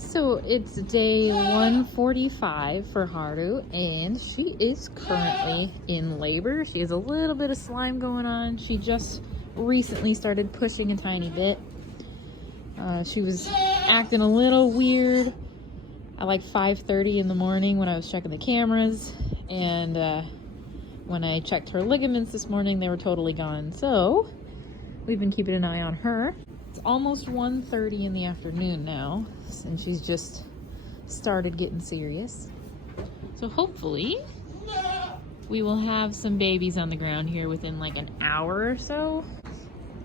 So it's day 145 for Haru, and she is currently in labor. She has a little bit of slime going on. She just recently started pushing a tiny bit. She was acting a little weird at like 5:30 in the morning when I was checking the cameras, and when I checked her ligaments this morning, they were totally gone. So we've been keeping an eye on her. It's almost 1:30 in the afternoon now, and she's just started getting serious. So hopefully we will have some babies on the ground here within like an hour or so.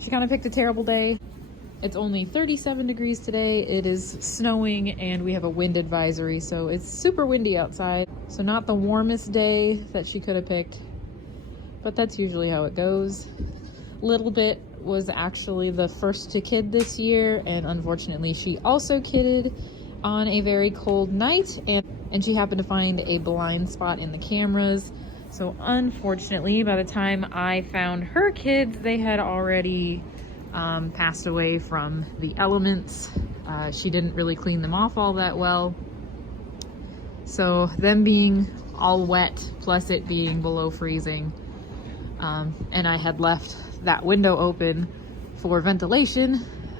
She kind of picked a terrible day. It's only 37 degrees today. It is snowing and we have a wind advisory, so it's super windy outside. So not the warmest day that she could have picked, but that's usually how it goes. Little Bit was actually the first to kid this year, and unfortunately she also kidded on a very cold night, and she happened to find a blind spot in the cameras. So unfortunately, by the time I found her kids, they had already passed away from the elements. She didn't really clean them off all that well. So them being all wet, plus it being below freezing, and I had left that window open for ventilation,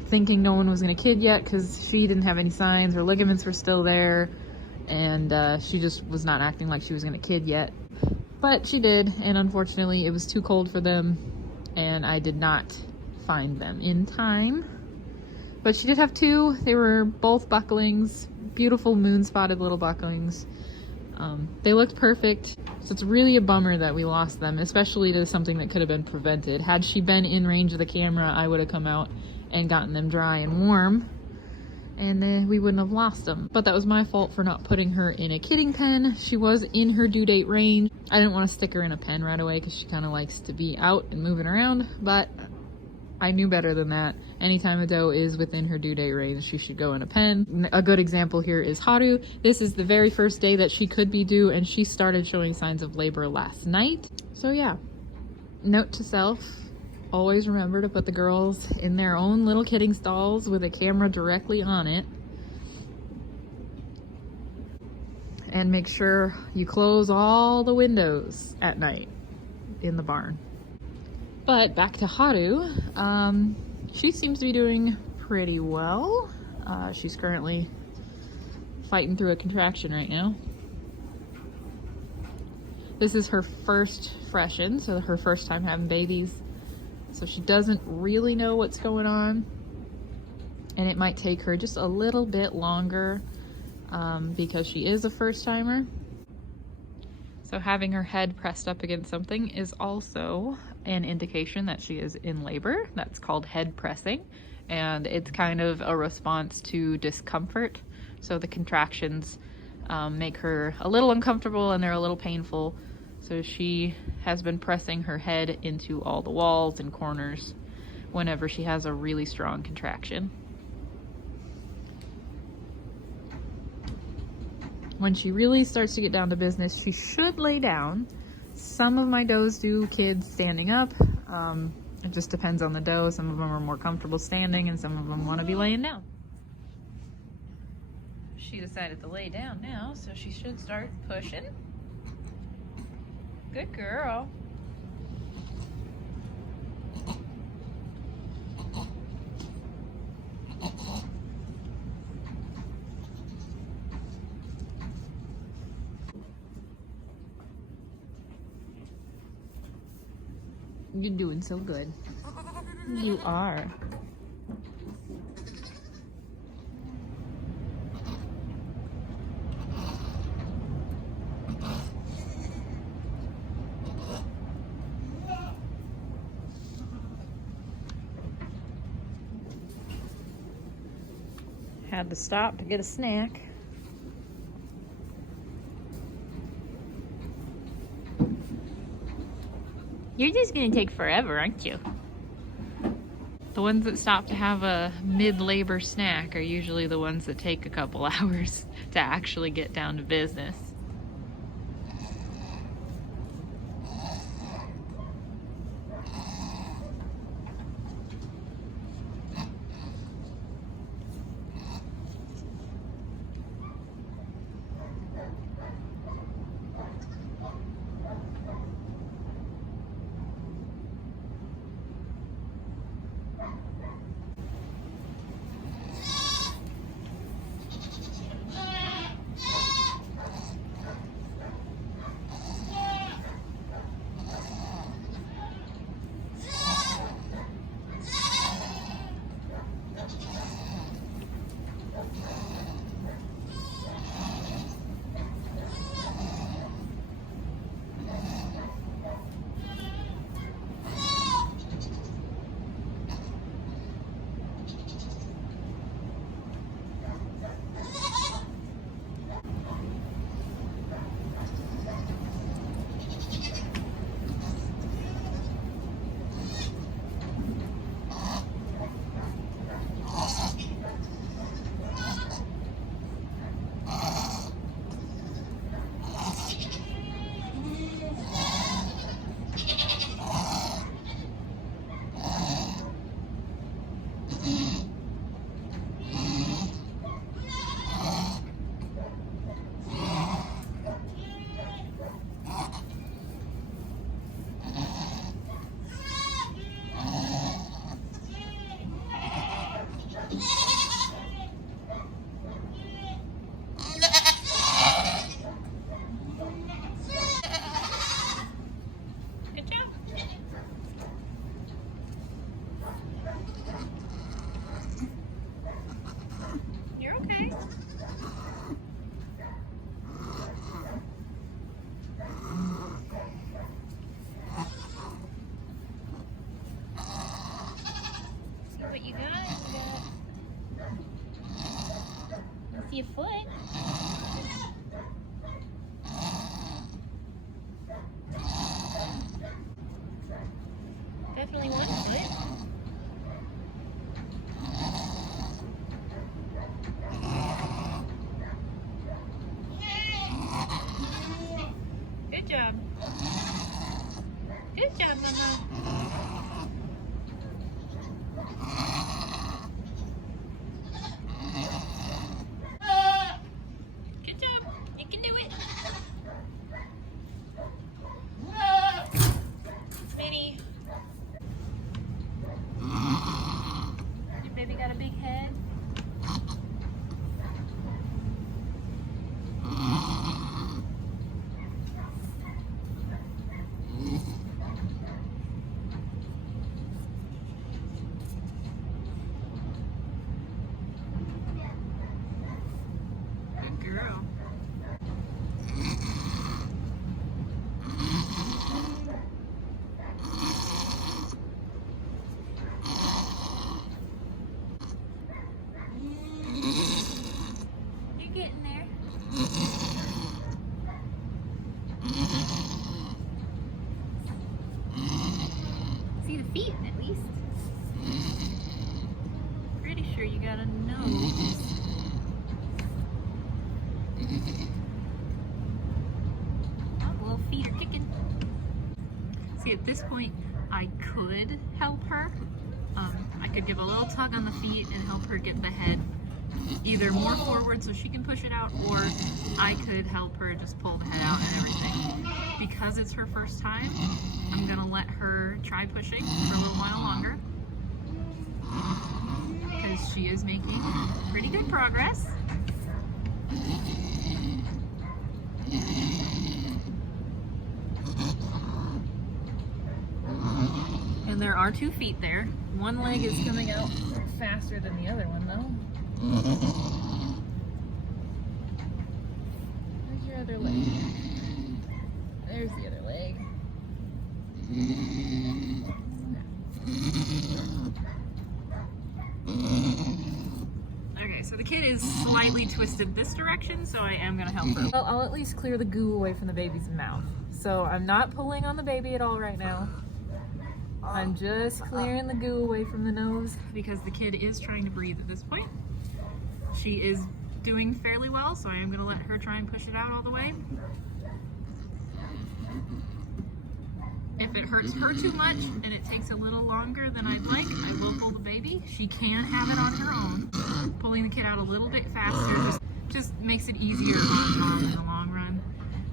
thinking no one was gonna kid yet because she didn't have any signs. Her ligaments were still there, and she just was not acting like she was gonna kid yet. But she did, and unfortunately it was too cold for them, and I did not find them in time. But she did have two. They were both bucklings, beautiful moon-spotted little bucklings. They looked perfect, so it's really a bummer that we lost them, especially to something that could have been prevented. Had she been in range of the camera, I would have come out and gotten them dry and warm, and we wouldn't have lost them. But that was my fault for not putting her in a kidding pen. She was in her due date range. I didn't want to stick her in a pen right away because she kind of likes to be out and moving around, but I knew better than that. Anytime a doe is within her due date range, she should go in a pen. A good example here is Haru. This is the very first day that she could be due, and she started showing signs of labor last night. So yeah, note to self, always remember to put the girls in their own little kidding stalls with a camera directly on it. And make sure you close all the windows at night in the barn. But back to Haru, she seems to be doing pretty well. She's currently fighting through a contraction right now. This is her first freshen, so her first time having babies. So she doesn't really know what's going on, and it might take her just a little bit longer because she is a first timer. So having her head pressed up against something is also an indication that she is in labor. That's called head pressing, and it's kind of a response to discomfort. So the contractions make her a little uncomfortable and they're a little painful. So she has been pressing her head into all the walls and corners whenever she has a really strong contraction. When she really starts to get down to business, she should lay down. Some of my does do kids standing up. It just depends on the doe. Some of them are more comfortable standing and some of them want to be laying down. She decided to lay down now, so she should start pushing. Good girl. You're doing so good. You are. Had to stop to get a snack. You're just gonna take forever, aren't you? The ones that stop to have a mid-labor snack are usually the ones that take a couple hours to actually get down to business. Okay. See what you got? I see a foot. Definitely one foot. Good job. Good job, Mama. Good job. You can do it. Minnie. Your baby got a big head. Good girl. You're getting there. See the feet at least. Pretty sure you got a nose. Oh, the little feet are kicking. See, at this point, I could help her. I could give a little tug on the feet and help her get the head either more forward so she can push it out, or I could help her just pull the head out and everything. Because it's her first time, I'm gonna let her try pushing for a little while longer, because she is making pretty good progress. And there are 2 feet there. One leg is coming out faster than the other one though. Where's your other leg? There's the other leg. Okay, so the kid is slightly twisted this direction, so I am gonna help her. Well, I'll at least clear the goo away from the baby's mouth. So I'm not pulling on the baby at all right now. I'm just clearing the goo away from the nose because the kid is trying to breathe at this point. She is doing fairly well, so I am gonna let her try and push it out all the way. If it hurts her too much and it takes a little longer than I'd like, I will pull the baby. She can have it on her own. Pulling the kid out a little bit faster just makes it easier on mom in the long run.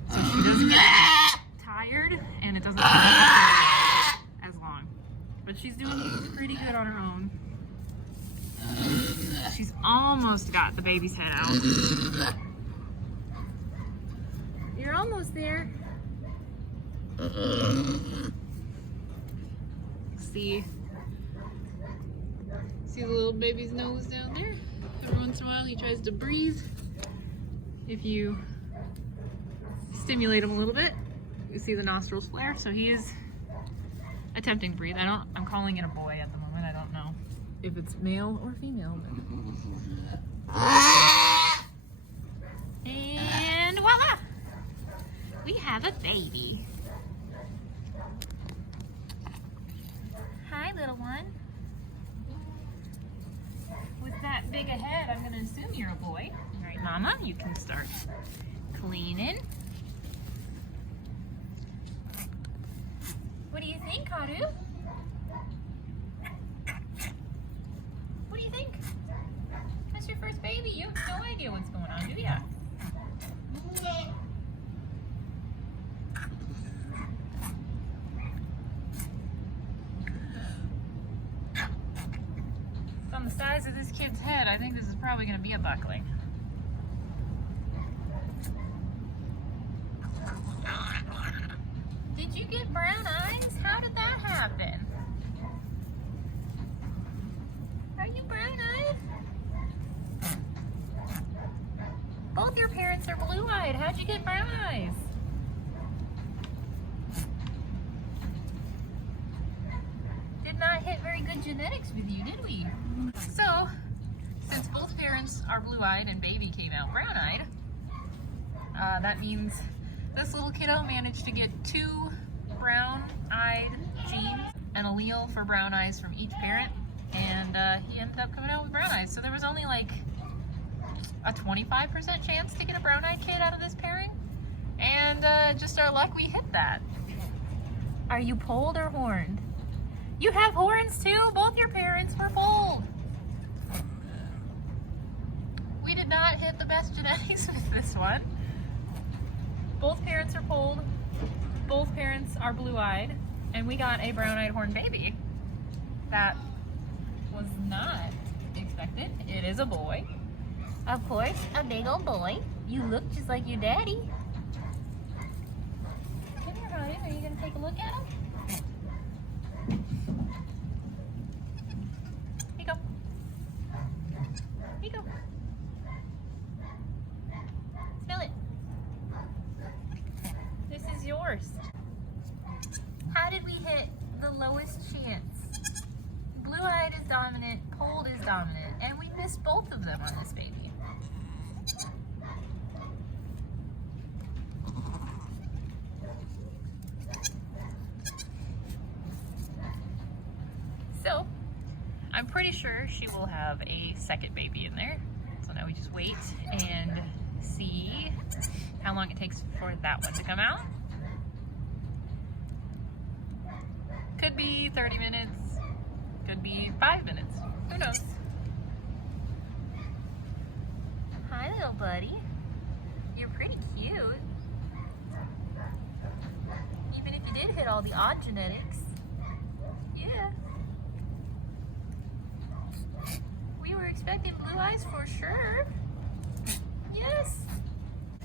So she doesn't get tired and it doesn't take as long. But she's doing pretty good on her own. She's almost got the baby's head out. You're almost there. See the little baby's nose down there? Every once in a while he tries to breathe. If you stimulate him a little bit, you see the nostrils flare. So he is attempting to breathe. I'm calling it a boy at the moment. I don't know if it's male or female. But... And voila! We have a baby. Hi, little one. With that big a head, I'm gonna assume you're a boy. All right, Mama, you can start cleaning. What do you think, Haru? What do you think? That's your first baby. You have no idea what's going on, do ya? On the size of this kid's head, I think this is probably going to be a buckling. Did you get brown eyes? How did that happen? Are you brown eyed? Both your parents are blue-eyed. How'd you get brown eyes? Did not hit very good genetics with you, did we? So, since both parents are blue-eyed and baby came out brown-eyed, that means this little kiddo managed to get 2 brown-eyed genes, an allele for brown eyes from each parent, and he ended up coming out with brown eyes. So there was only like a 25% chance to get a brown-eyed kid out of this pairing, and just our luck, we hit that. Are you polled or horned? You have horns too? Both your parents were polled. We did not hit the best genetics with this one. Both parents are polled, both parents are blue-eyed, and we got a brown-eyed horned baby. That was not expected. It is a boy. Of course, a big old boy. You look just like your daddy. Come here, Haru. Are you gonna take a look at him? Here you go. Here you go. Smell it. This is yours. How did we hit the lowest chance? Blue-eyed is dominant, polled is dominant, and we missed both of them on this baby. So, I'm pretty sure she will have a second baby in there. So now we just wait and see how long it takes for that one to come out. Could be 30 minutes, could be 5 minutes, who knows? Hi little buddy, you're pretty cute. Even if you did hit all the odd genetics. Yeah. We were expecting blue eyes for sure. Yes.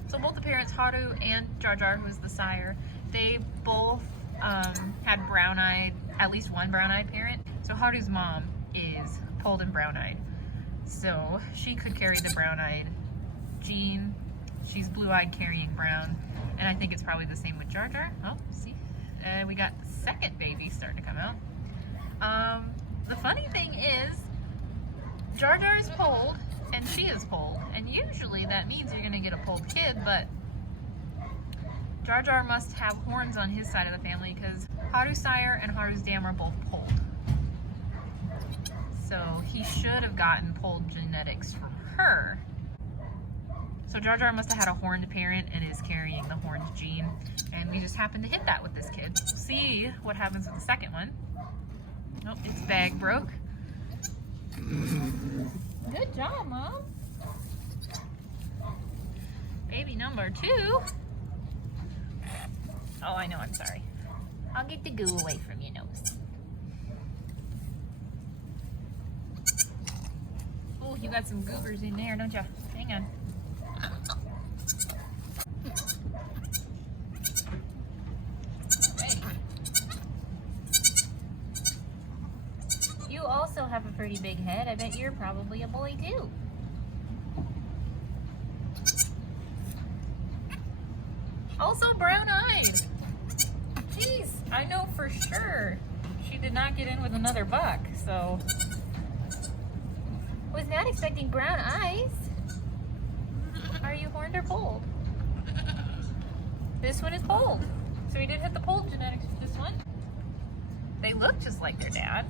So both the parents, Haru and Jar Jar, who is the sire, they both had brown-eyed, at least one brown-eyed parent. So Haru's mom is polled and brown-eyed. So she could carry the brown-eyed gene. She's blue-eyed carrying brown. And I think it's probably the same with Jar Jar. Oh, see? We got the second baby starting to come out. The funny thing is, Jar Jar is polled and she is polled. And usually that means you're gonna get a polled kid, but Jar Jar must have horns on his side of the family because Haru's sire and Haru's dam are both polled. So he should have gotten polled genetics from her. So Jar Jar must have had a horned parent and is carrying the horned gene. And we just happened to hit that with this kid. We'll see what happens with the second one. Nope, its bag broke. Good job, Mom. Baby number 2. Oh, I know, I'm sorry. I'll get the goo away from your nose. Oh, you got some goobers in there, don't you? Hang on. Okay. You also have a pretty big head. I bet you're probably a boy too. Also brown-eyed. Jeez, I know for sure she did not get in with another buck, so. Was not expecting brown eyes. Are you horned or polled? This one is polled. So we did hit the polled genetics with this one. They look just like their dad.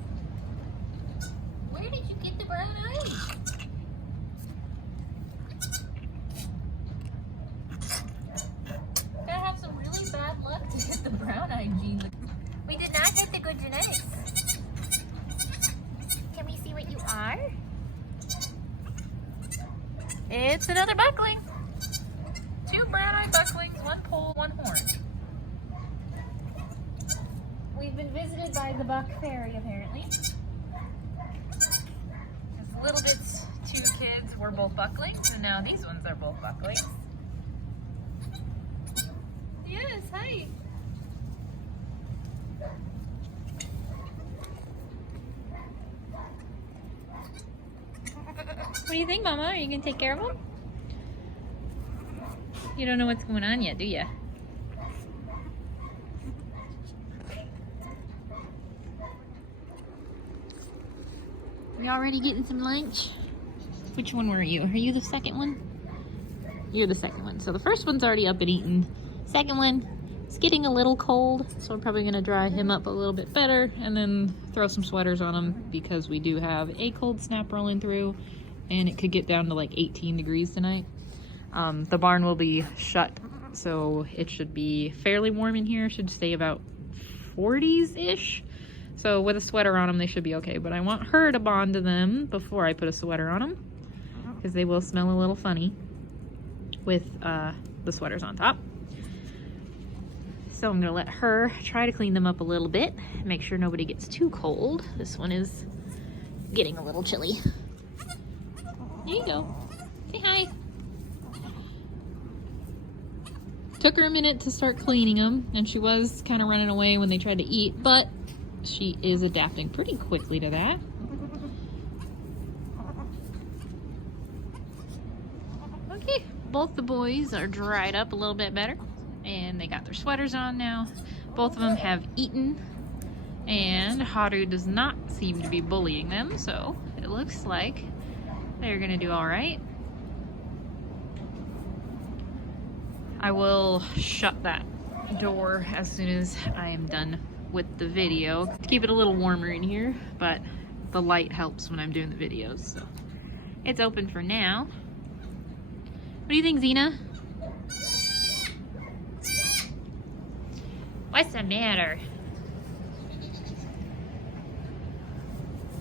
Where did you get the brown eyes? Gotta have some really bad luck to hit the brown-eyed gene. We did not hit the good genetics. Can we see what you are? It's another buckling. 2 brown-eyed bucklings, 1 polled, 1 horned. We've been visited by the buck fairy, apparently. This little bit's 2 kids were both bucklings, and now these ones are both bucklings. Yes, hi. What do you think, Mama? Are you gonna take care of them? You don't know what's going on yet, do you? You already getting some lunch? Which one were you? Are you the second one? You're the second one. So the first one's already up and eaten. Second one is getting a little cold, so I'm probably gonna dry him up a little bit better and then throw some sweaters on him because we do have a cold snap rolling through and it could get down to like 18 degrees tonight. The barn will be shut, so it should be fairly warm in here. Should stay about 40s-ish. So with a sweater on them, they should be okay. But I want her to bond to them before I put a sweater on them, because they will smell a little funny with the sweaters on top. So I'm gonna let her try to clean them up a little bit, make sure nobody gets too cold. This one is getting a little chilly. There you go. Say hi. Took her a minute to start cleaning them, and she was kind of running away when they tried to eat, but she is adapting pretty quickly to that. Okay, both the boys are dried up a little bit better, and they got their sweaters on now. Both of them have eaten, and Haru does not seem to be bullying them, so it looks like they're gonna do all right. I will shut that door as soon as I am done with the video to keep it a little warmer in here, but the light helps when I'm doing the videos, so it's open for now. What do you think, Xena? What's the matter?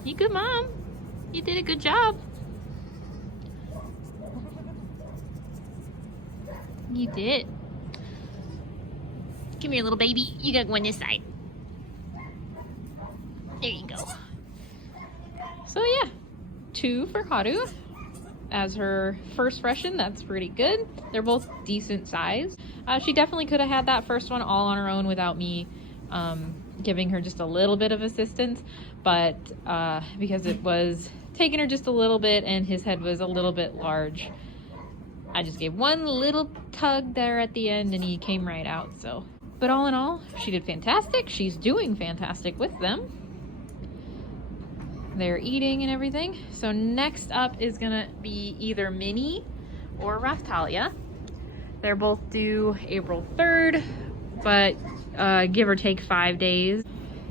You good, Mom? You did a good job. You did. Come here, little baby. You gotta go on this side. There you go. So yeah, 2 for Haru as her first Russian. That's pretty good. They're both decent size. She definitely could have had that first one all on her own without me giving her just a little bit of assistance, but because it was taking her just a little bit and his head was a little bit large, I just gave one little tug there at the end and he came right out. So, but all in all, she did fantastic. She's doing fantastic with them. They're eating and everything. So next up is gonna be either Minnie or Raphtalia. They're both due April 3rd, but give or take 5 days.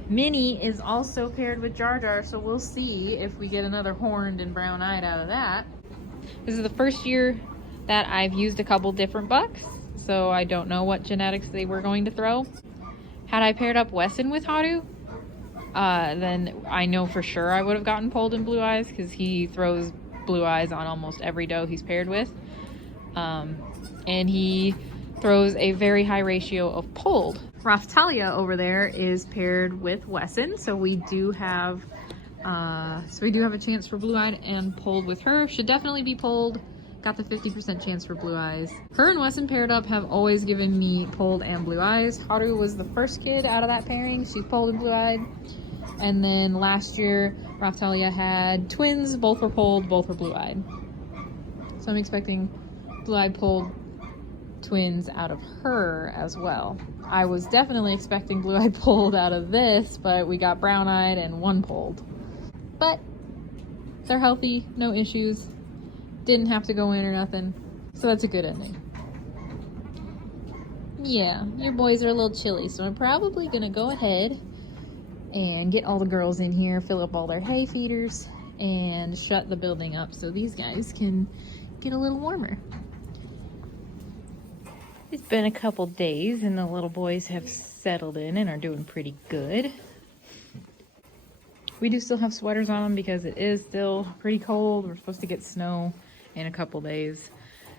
Minnie is also paired with Jar Jar, so we'll see if we get another horned and brown-eyed out of that. This is the first year that I've used a couple different bucks, so I don't know what genetics they were going to throw. Had I paired up Wesson with Haru, then I know for sure I would have gotten polled in blue eyes, because he throws blue eyes on almost every doe he's paired with. And he throws a very high ratio of polled. Raphtalia over there is paired with Wesson, so we do have a chance for blue eyed and polled with her. Should definitely be polled. Got the 50% chance for blue eyes. Her and Wesson paired up have always given me polled and blue eyes. Haru was the first kid out of that pairing. She's polled and blue eyed. And then last year, Raphtalia had twins. Both were polled, both were blue eyed. So I'm expecting blue eyed polled twins out of her as well. I was definitely expecting blue eyed polled out of this, but we got brown eyed and one polled. But they're healthy, no issues. Didn't have to go in or nothing, so that's a good ending. Yeah, your boys are a little chilly, so I'm probably gonna go ahead and get all the girls in here, fill up all their hay feeders, and shut the building up so these guys can get a little warmer. It's been a couple days and the little boys have settled in and are doing pretty good. We do still have sweaters on them because it is still pretty cold. We're supposed to get snow in a couple days,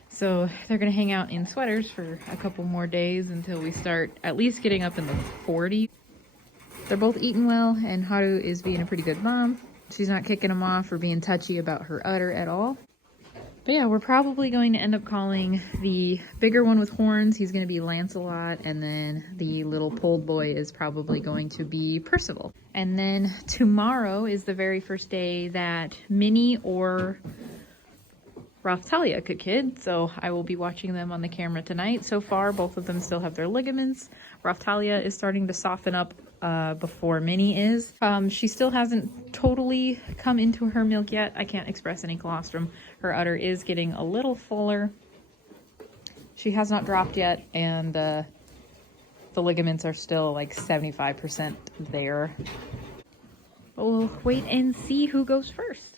so they're gonna hang out in sweaters for a couple more days until we start at least getting up in the 40s. They're both eating well, and Haru is being a pretty good mom. She's not kicking them off or being touchy about her udder at all. But yeah, we're probably going to end up calling the bigger one with horns, he's going to be Lancelot, and then the little polled boy is probably going to be Percival. And then tomorrow is the very first day that Minnie or Raphtalia could kid, so I will be watching them on the camera tonight. So far, both of them still have their ligaments. Raphtalia is starting to soften up before Minnie is. She still hasn't totally come into her milk yet. I can't express any colostrum. Her udder is getting a little fuller. She has not dropped yet, and the ligaments are still like 75% there. But we'll wait and see who goes first.